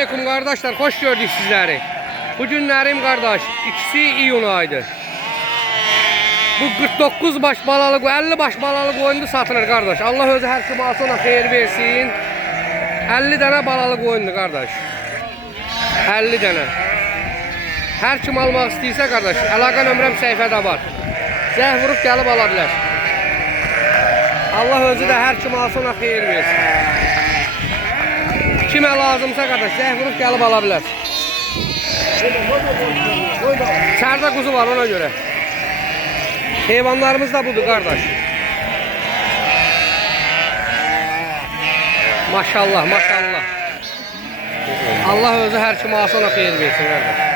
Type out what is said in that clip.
Selamünaleyküm kardeşler, hoş gördük sizleri. Bu günlerim kardeş, 2 iyun aydı. Bu 49 baş balalık, 50 baş balalık oyundu satılır kardeş. Allah özü her kim alsa ona xeyir versin. 50 tane balalık oyundu kardeş. 50 tane. Her kim almak istəyirsə kardeş, əlaqə nömrəm səhifədə var. Zəh vurup gəlib ala bilər. Allah özü de her kim alsa ona xeyir versin. Kime lazımsa kardeş, zəh vurup gəlib ala bilər. İçeride kuzu var ona göre. Heyvanlarımız da budur kardeş. Maşallah, maşallah. Allah özü her kim alsa ona xeyir versin kardeş.